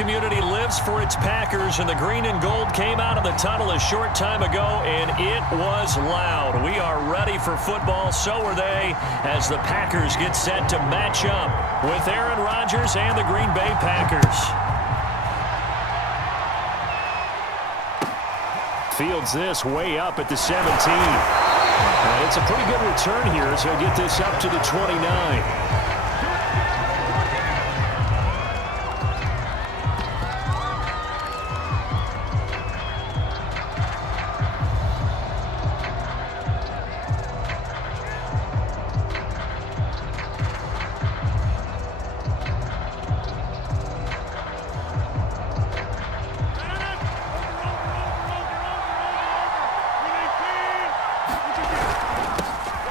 community lives for its Packers, and the green and gold came out of the tunnel a short time ago, and it was loud. We are ready for football. So are they, as the Packers get set to match up with Aaron Rodgers and the Green Bay Packers. Fields this way up at the 17. And it's a pretty good return here as he'll get this up to the 29.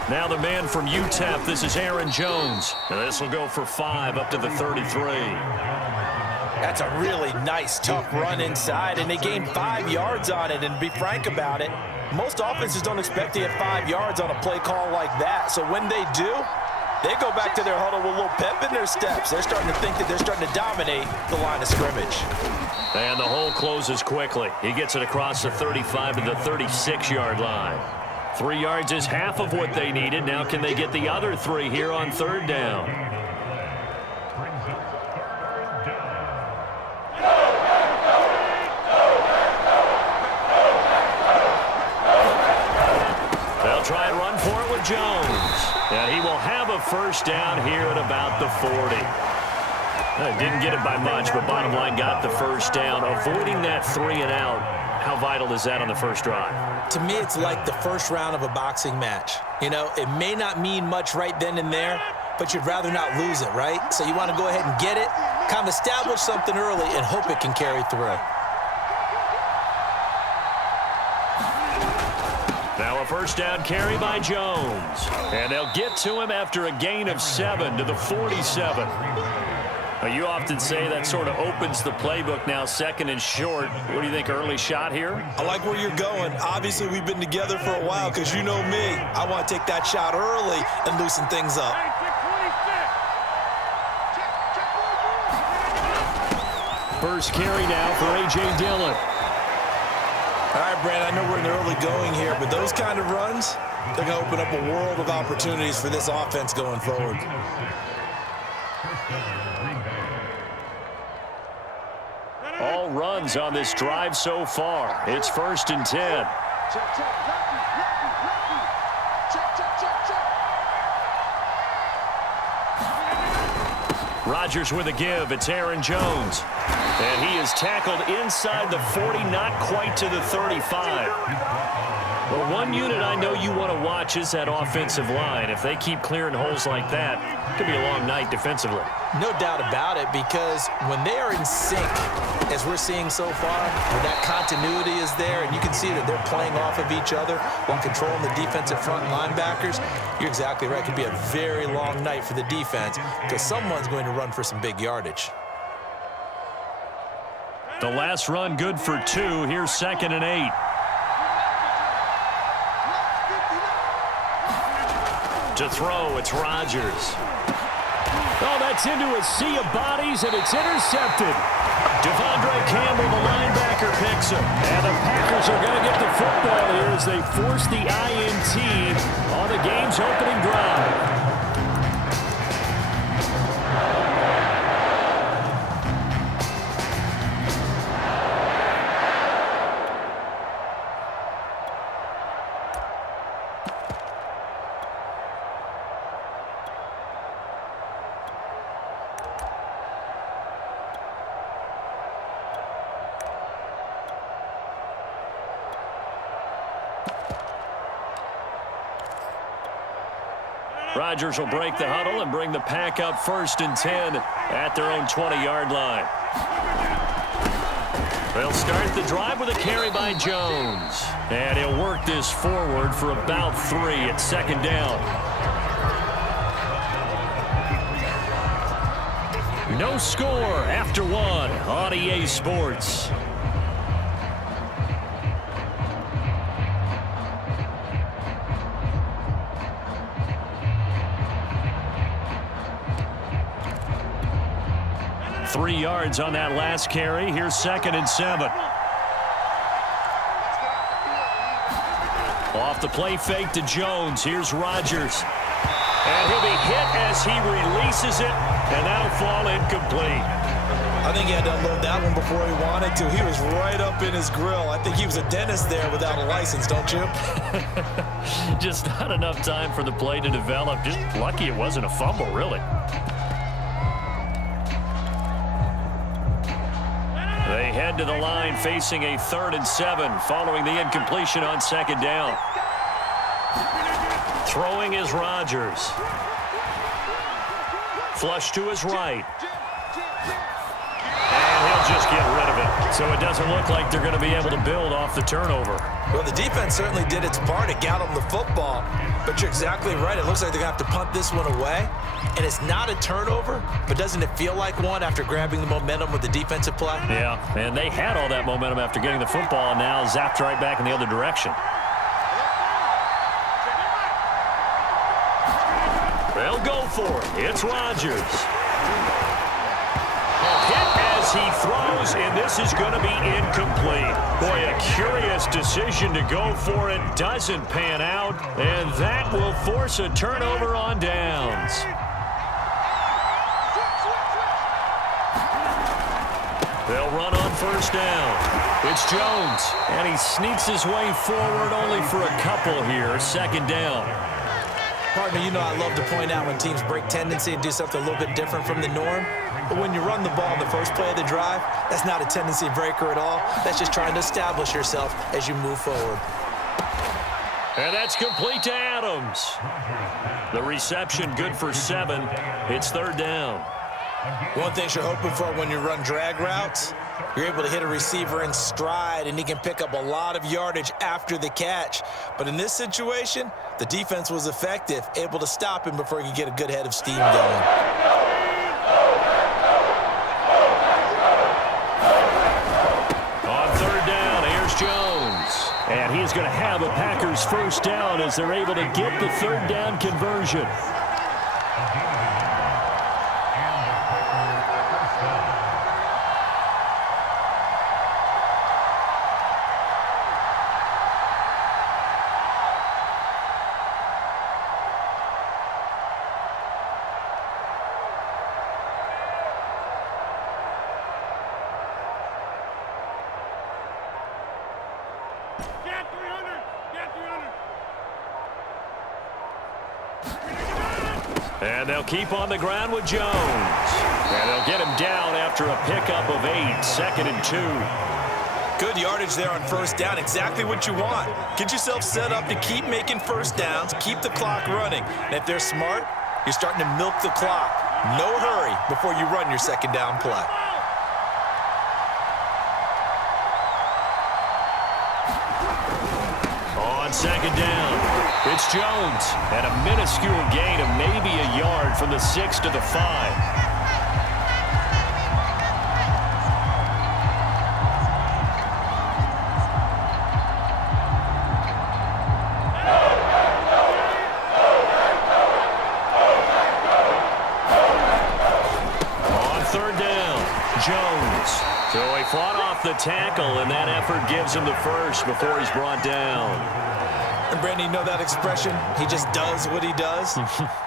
Now the man from UTEP, this is Aaron Jones. And this will go for 5 up to the 33. That's a really nice, tough run inside, and they gained 5 yards on it. And to be frank about it, most offenses don't expect to get 5 yards on a play call like that. So when they do, they go back to their huddle with a little pep in their steps. They're starting to think that they're starting to dominate the line of scrimmage. And the hole closes quickly. He gets it across the 35 to the 36-yard line. 3 yards is half of what they needed. Now can they get the other 3 here on third down? They'll try and run for it with Jones. And he will have a first down here at about the 40. Didn't get it by much, but bottom line got the first down. Avoiding that 3 and out. How vital is that on the first drive? To me, it's like the first round of a boxing match. You know, it may not mean much right then and there, but you'd rather not lose it, right? So you want to go ahead and get it, kind of establish something early, and hope it can carry through. Now a first down carry by Jones. And they'll get to him after a gain of 7 to the 47. You often say that sort of opens the playbook now, second and short. What do you think, early shot here? I like where you're going. Obviously, we've been together for a while because you know me. I want to take that shot early and loosen things up. First carry now for A.J. Dillon. All right, Brad, I know we're in the early going here, but those kind of runs, they're going to open up a world of opportunities for this offense going forward. All runs on this drive so far. It's 1st and 10. Rodgers with a give. It's Aaron Jones. And he is tackled inside the 40, not quite to the 35. Well, one unit I know you want to watch is that offensive line. If they keep clearing holes like that, it could be a long night defensively. No doubt about it, because when they are in sync, as we're seeing so far, when that continuity is there, and you can see that they're playing off of each other while controlling the defensive front linebackers, you're exactly right. It could be a very long night for the defense because someone's going to run for some big yardage. The last run good for 2. Here's 2nd and 8. To throw, it's Rodgers. Oh, that's into a sea of bodies, and it's intercepted. Devondre Campbell, the linebacker, picks him. And the Packers are going to get the football here as they force the INT on the game's opening drive. Rodgers will break the huddle and bring the Pack up 1st and 10 at their own 20-yard line. They'll start the drive with a carry by Jones. And he'll work this forward for about 3 at 2nd down. No score after 1 on EA Sports. 3 yards on that last carry. Here's 2nd and 7. Off the play fake to Jones. Here's Rodgers. And he'll be hit as he releases it, and that'll fall incomplete. I think he had to unload that one before he wanted to. He was right up in his grill. I think he was a dentist there without a license, don't you? Just not enough time for the play to develop. Just lucky it wasn't a fumble, really. They head to the line facing a 3rd and 7 following the incompletion on 2nd down. Throwing is Rodgers. Flush to his right. And he'll just get rid of it. So it doesn't look like they're going to be able to build off the turnover. Well, the defense certainly did its part. It got him the football. But you're exactly right. It looks like they're going to have to punt this one away. And it's not a turnover, but doesn't it feel like one after grabbing the momentum with the defensive play? Yeah, and they had all that momentum after getting the football, and now zapped right back in the other direction. They'll go for it. It's Rodgers. Hit as he throws, and this is going to be incomplete. Boy, a curious decision to go for it. Doesn't pan out, and that will force a turnover on downs. They'll run on 1st down. It's Jones, and he sneaks his way forward only for a couple here. 2nd down. Partner, you know I love to point out when teams break tendency and do something a little bit different from the norm. But when you run the ball in the first play of the drive, that's not a tendency breaker at all. That's just trying to establish yourself as you move forward. And that's complete to Adams. The reception good for 7. It's 3rd down. One thing you're hoping for when you run drag routes, you're able to hit a receiver in stride, and he can pick up a lot of yardage after the catch. But in this situation, the defense was effective, able to stop him before he could get a good head of steam going. On 3rd down, here's Jones. And he's going to have a Packers 1st down as they're able to get the 3rd down conversion. And they'll keep on the ground with Jones. And they'll get him down after a pickup of 8, 2nd and 2. Good yardage there on 1st down, exactly what you want. Get yourself set up to keep making 1st downs, keep the clock running. And if they're smart, you're starting to milk the clock. No hurry before you run your 2nd down play. On 2nd down, it's Jones. And a minuscule gain of maybe a yard from the 6 to the 5. Jones. So he fought off the tackle, and that effort gives him the 1st before he's brought down. And Brandon, you know that expression? He just does what he does.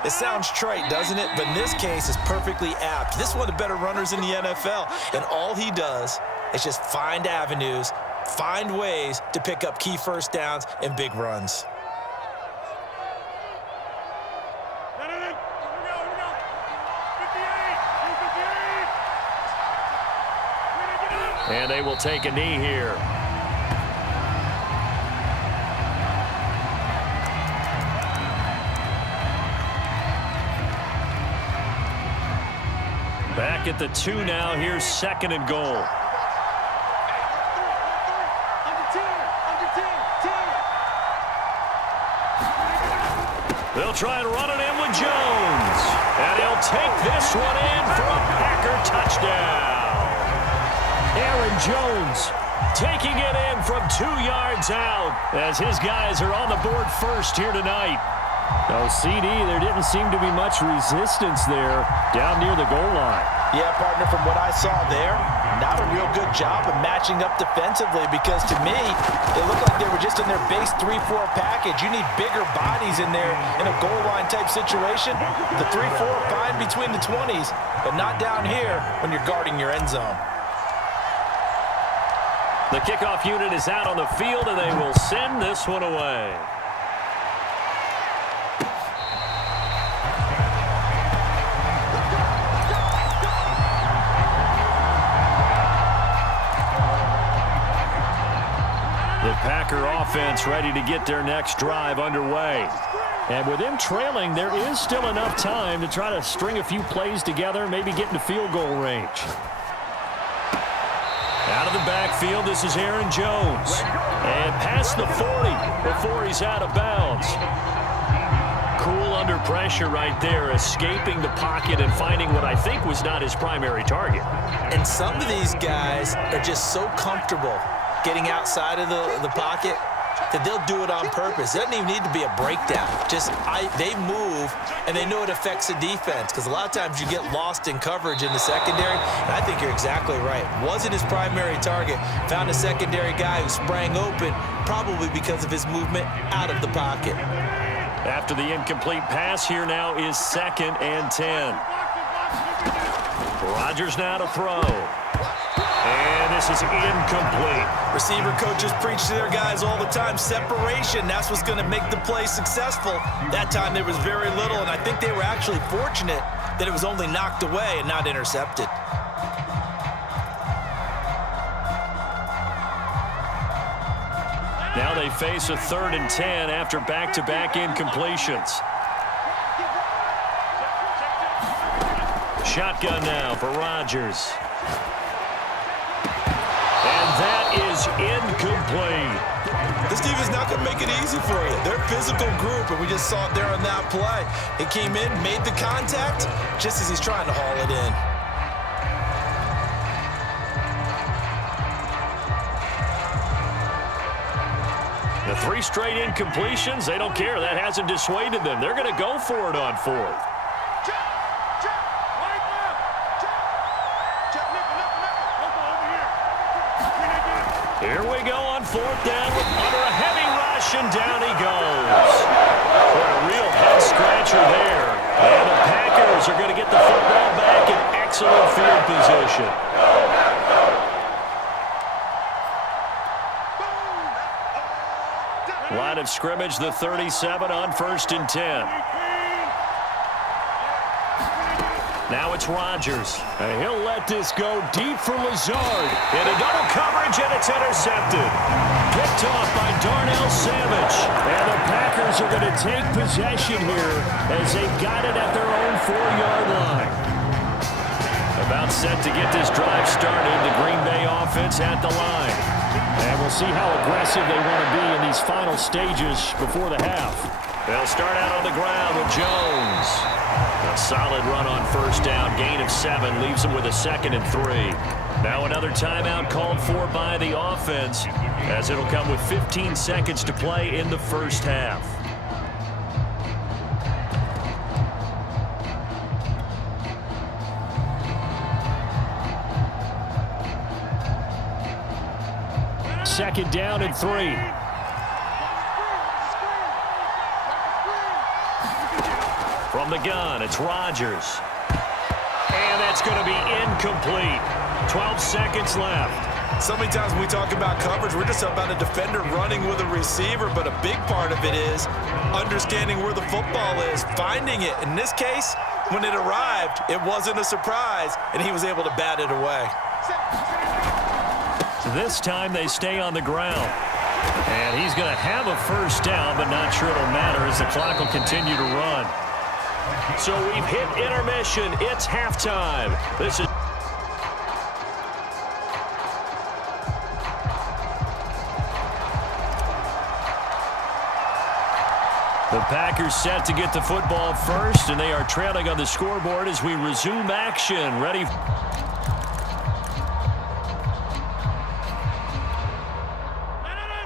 It sounds trite, doesn't it? But in this case, it's perfectly apt. This is one of the better runners in the NFL, and all he does is just find avenues, find ways to pick up key 1st downs and big runs. And they will take a knee here. Back at the 2 now. Here's 2nd and goal. They'll try and run it in with Jones. And he'll take this one in for a Packer touchdown. Aaron Jones taking it in from 2 yards out as his guys are on the board first here tonight. Oh, CD, there didn't seem to be much resistance there down near the goal line. Yeah, partner, from what I saw there, not a real good job of matching up defensively because to me, it looked like they were just in their base 3-4 package. You need bigger bodies in there in a goal line type situation. The 3-4 fine between the 20s, but not down here when you're guarding your end zone. The kickoff unit is out on the field, and they will send this one away. The Packer offense ready to get their next drive underway. And with them trailing, there is still enough time to try to string a few plays together, maybe get into field goal range. Out of the backfield, this is Aaron Jones. And past the 40 before he's out of bounds. Cool under pressure right there, escaping the pocket and finding what I think was not his primary target. And some of these guys are just so comfortable getting outside of the pocket that they'll do it on purpose. It doesn't even need to be a breakdown. They move, and they know it affects the defense because a lot of times you get lost in coverage in the secondary, and I think you're exactly right. Wasn't his primary target. Found a secondary guy who sprang open, probably because of his movement out of the pocket. After the incomplete pass, here now is 2nd and 10. Rodgers now to throw. And this is incomplete. Receiver coaches preach to their guys all the time. Separation, that's what's going to make the play successful. That time there was very little, and I think they were actually fortunate that it was only knocked away and not intercepted. Now they face a 3rd and 10 after back-to-back incompletions. Shotgun now for Rodgers. And that is incomplete. This defense is not going to make it easy for you. They're a physical group, and we just saw it there on that play. It came in, made the contact, just as he's trying to haul it in. The 3 straight incompletions, they don't care. That hasn't dissuaded them. They're going to go for it on 4th. Here we go on 4th down under a heavy rush, and down he goes. What a real head-scratcher there. And the Packers are going to get the football back in excellent field position. Line of scrimmage, the 37 on 1st and 10. Now it's Rodgers. And he'll let this go deep for Lazard. In a double coverage, and it's intercepted. Picked off by Darnell Savage. And the Packers are going to take possession here as they've got it at their own 4-yard line. About set to get this drive started. The Green Bay offense at the line. And we'll see how aggressive they want to be in these final stages before the half. They'll start out on the ground with Jones. A solid run on 1st down. Gain of 7 leaves them with a 2nd and 3. Now another timeout called for by the offense, as it'll come with 15 seconds to play in the 1st half. Second down and 3. From the gun, it's Rodgers. And that's going to be incomplete. 12 seconds left. So many times when we talk about coverage, we're just about a defender running with a receiver, but a big part of it is understanding where the football is, finding it. In this case, when it arrived, it wasn't a surprise, and he was able to bat it away. This time they stay on the ground. And he's going to have a 1st down, but not sure it'll matter as the clock will continue to run. So we've hit intermission. It's halftime. This is the Packers set to get the football first, and they are trailing on the scoreboard as we resume action. Ready.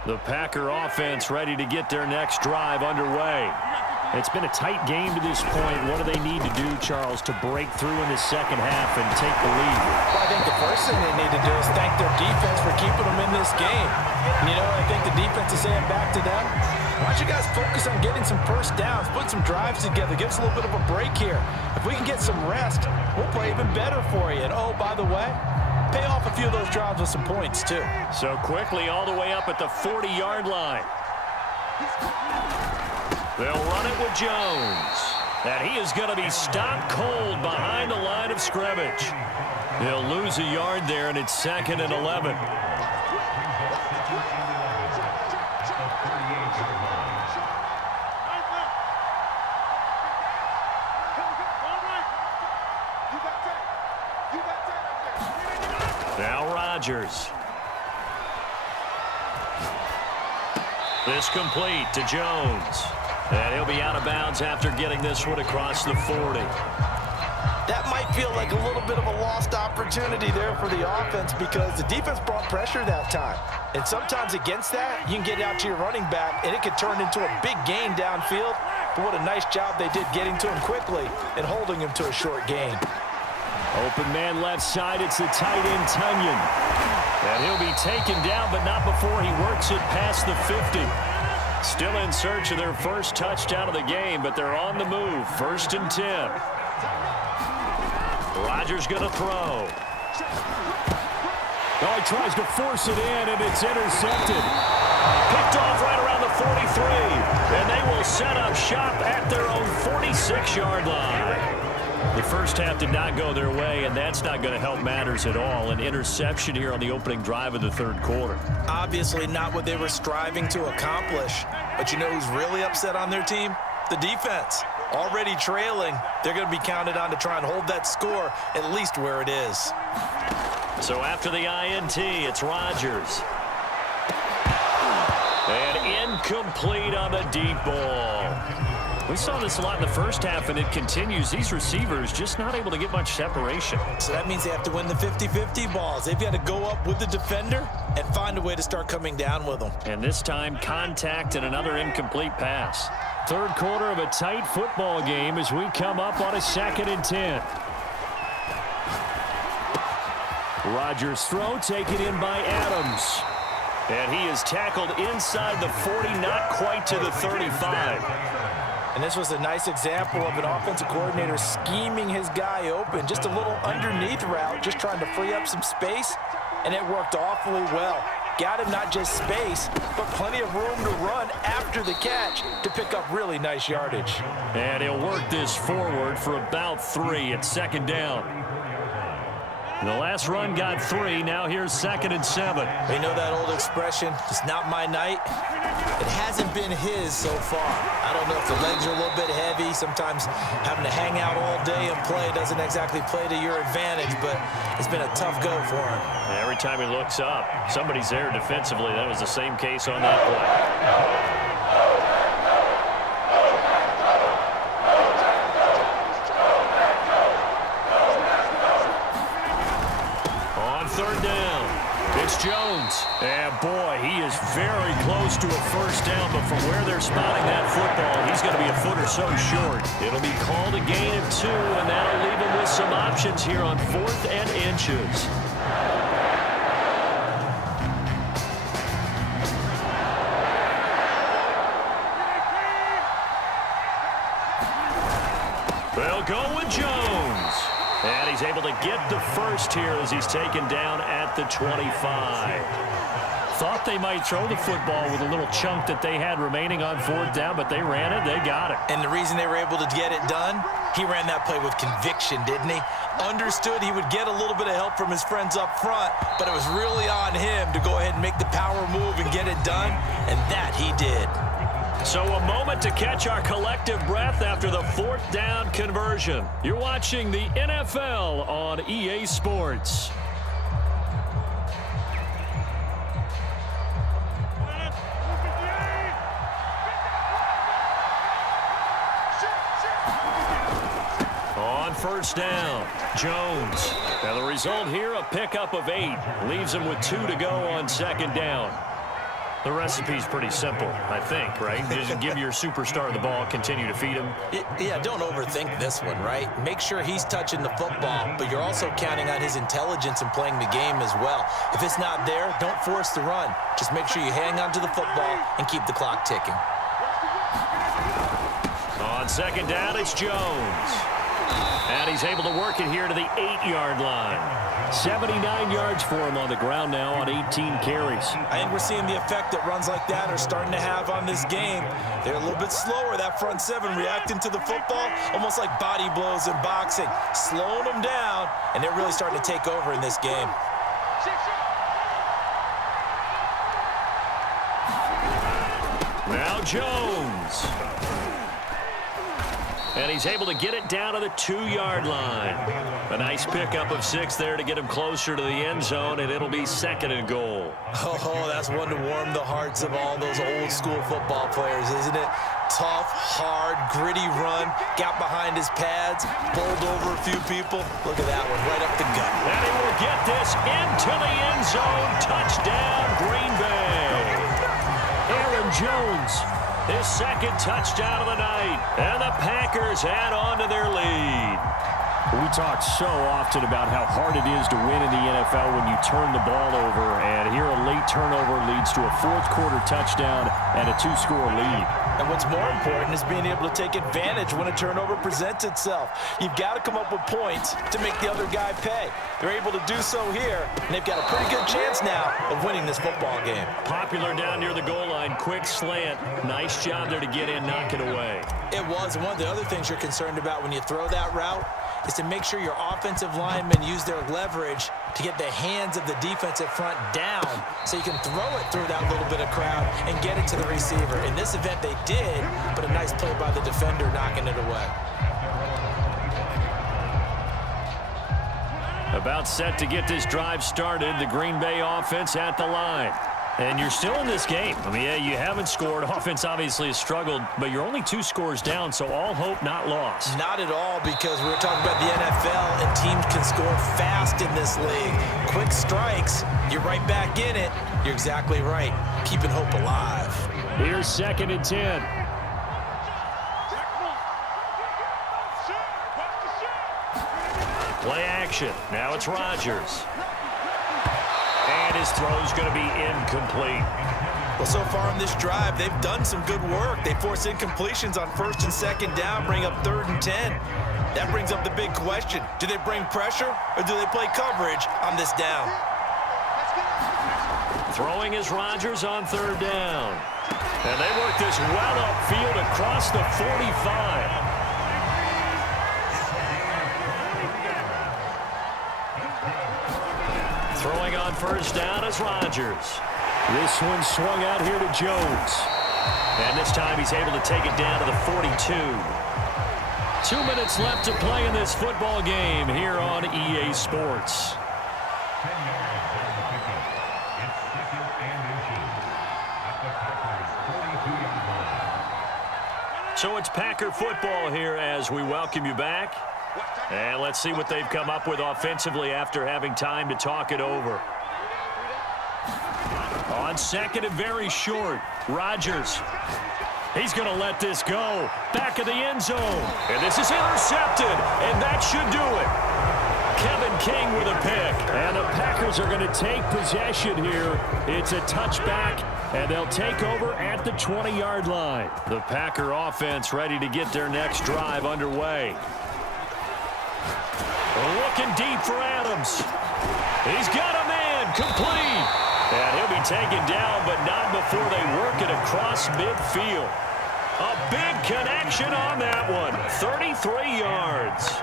The Packer offense ready to get their next drive underway. It's been a tight game to this point. What do they need to do, Charles, to break through in the second half and take the lead? Well, I think the first thing they need to do is thank their defense for keeping them in this game. And, you know, I think the defense is saying back to them, why don't you guys focus on getting some first downs, put some drives together, give us a little bit of a break here. If we can get some rest, we'll play even better for you. And, oh, by the way, pay off a few of those drives with some points, too. So quickly all the way up at the 40-yard line. They'll run it with Jones. And he is going to be stopped cold behind the line of scrimmage. He'll lose a yard there, and it's 2nd and 11. Now Rodgers. This complete to Jones. And he'll be out of bounds after getting this one across the 40. That might feel like a little bit of a lost opportunity there for the offense because the defense brought pressure that time. And sometimes against that, you can get out to your running back, and it could turn into a big gain downfield. But what a nice job they did getting to him quickly and holding him to a short gain. Open man left side, it's the tight end Tunyon. And he'll be taken down, but not before he works it past the 50. Still in search of their first touchdown of the game, but they're on the move. 1st and 10. Rodgers going to throw. Oh, he tries to force it in, and it's intercepted. Picked off right around the 43. And they will set up shop at their own 46-yard line. The first half did not go their way, and that's not going to help matters at all. An interception here on the opening drive of the third quarter. Obviously not what they were striving to accomplish. But you know who's really upset on their team? The defense. Already trailing, they're going to be counted on to try and hold that score at least where it is. So after the INT, it's Rodgers. And incomplete on the deep ball. We saw this a lot in the first half, and it continues. These receivers just not able to get much separation. So that means they have to win the 50-50 balls. They've got to go up with the defender and find a way to start coming down with them. And this time, contact and another incomplete pass. Third quarter of a tight football game as we come up on a 2nd and 10. Rodgers' throw taken in by Adams. And he is tackled inside the 40, not quite to the 35. And this was a nice example of an offensive coordinator scheming his guy open. Just a little underneath route, just trying to free up some space, and it worked awfully well. Got him not just space, but plenty of room to run after the catch to pick up really nice yardage. And he'll work this forward for about 3 at 2nd down. The last run got 3. Now here's 2nd and 7. You know that old expression, it's not my night? It hasn't been his so far. I don't know if the legs are a little bit heavy. Sometimes having to hang out all day and play doesn't exactly play to your advantage, but it's been a tough go for him. Every time he looks up, somebody's there defensively. That was the same case on that play. It's Jones. And boy, he is very close to a first down, but from where they're spotting that football, he's going to be a foot or so short. It'll be called a gain of 2, and that'll leave him with some options here on 4th and inches. They'll go with Jones. And he's able to get the first here as he's taken down at the 25. Thought they might throw the football with a little chunk that they had remaining on 4th down, but they ran it, they got it. And the reason they were able to get it done, he ran that play with conviction, didn't he? Understood he would get a little bit of help from his friends up front, but it was really on him to go ahead and make the power move and get it done, and that he did. So a moment to catch our collective breath after the 4th down conversion. You're watching the NFL on EA Sports. On 1st down, Jones. And the result here, a pickup of 8. Leaves him with 2 to go on 2nd down. The recipe's pretty simple, I think, right? Just give your superstar the ball, continue to feed him. Yeah, don't overthink this one, right? Make sure he's touching the football, but you're also counting on his intelligence in playing the game as well. If it's not there, don't force the run. Just make sure you hang on to the football and keep the clock ticking. On second down, it's Jones. And he's able to work it here to the 8-yard line. 79 yards for him on the ground now on 18 carries. I think we're seeing the effect that runs like that are starting to have on this game. They're a little bit slower, that front seven, reacting to the football, almost like body blows in boxing, slowing them down, and they're really starting to take over in this game. Now Jones. And he's able to get it down to the 2-yard line. A nice pickup of 6 there to get him closer to the end zone, and it'll be 2nd and goal. Oh, that's one to warm the hearts of all those old-school football players, isn't it? Tough, hard, gritty run, got behind his pads, bowled over a few people. Look at that one, right up the gut. And he will get this into the end zone. Touchdown, Green Bay. Aaron Jones, his 2nd touchdown of the night, and the Packers add on to their lead. We talk so often about how hard it is to win in the NFL when you turn the ball over, and here a late turnover leads to a 4th-quarter touchdown and a 2-score lead. And what's more important is being able to take advantage when a turnover presents itself. You've got to come up with points to make the other guy pay. They're able to do so here, and they've got a pretty good chance now of winning this football game. Popular down near the goal line, quick slant. Nice job there to get in, knock it away. It was. And one of the other things you're concerned about when you throw that route is to make sure your offensive linemen use their leverage to get the hands of the defensive front down so you can throw it through that little bit of crowd and get it to the receiver. In this event, they did, but a nice play by the defender knocking it away. About set to get this drive started, the Green Bay offense at the line. And you're still in this game. I mean, yeah, you haven't scored. Offense obviously has struggled, but you're only 2 scores down, so all hope not lost. Not at all, because we were talking about the NFL, and teams can score fast in this league. Quick strikes, you're right back in it. You're exactly right. Keeping hope alive. Here's 2nd and 10. Play action. Now it's Rodgers. And his throw's going to be incomplete. Well, so far in this drive, they've done some good work. They force incompletions on 1st and 2nd down, bring up 3rd and 10. That brings up the big question. Do they bring pressure, or do they play coverage on this down? Throwing is Rodgers on 3rd down. And they work this well upfield across the 45. Throwing on 1st down is Rodgers. This one swung out here to Jones. And this time he's able to take it down to the 42. 2 minutes left to play in this football game here on EA Sports. So it's Packer football here as we welcome you back. And let's see what they've come up with offensively after having time to talk it over. On 2nd and very short, Rodgers. He's going to let this go. Back of the end zone. And this is intercepted. And that should do it. Kevin King with a pick. And the Packers are going to take possession here. It's a touchback. And they'll take over at the 20-yard line. The Packer offense ready to get their next drive underway. Looking deep for Adams. He's got a man, complete. And he'll be taken down, but not before they work it across midfield. A big connection on that one. 33 yards.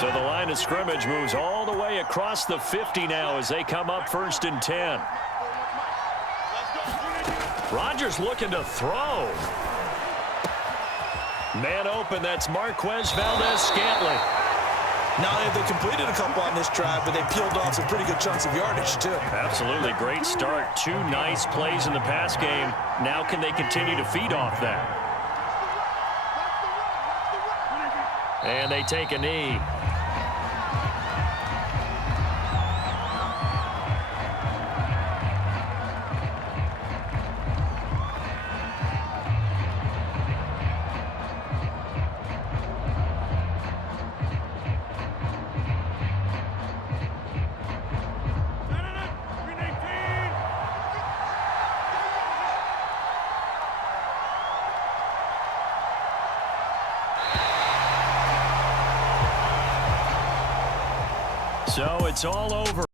So the line of scrimmage moves all the way across the 50 now as they come up 1st and 10. Rodgers looking to throw. Man open, that's Marquez Valdes-Scantling. Not only have they completed a couple on this drive, but they peeled off some pretty good chunks of yardage, too. Absolutely. Great start. 2 nice plays in the pass game. Now can they continue to feed off that? And they take a knee. So it's all over.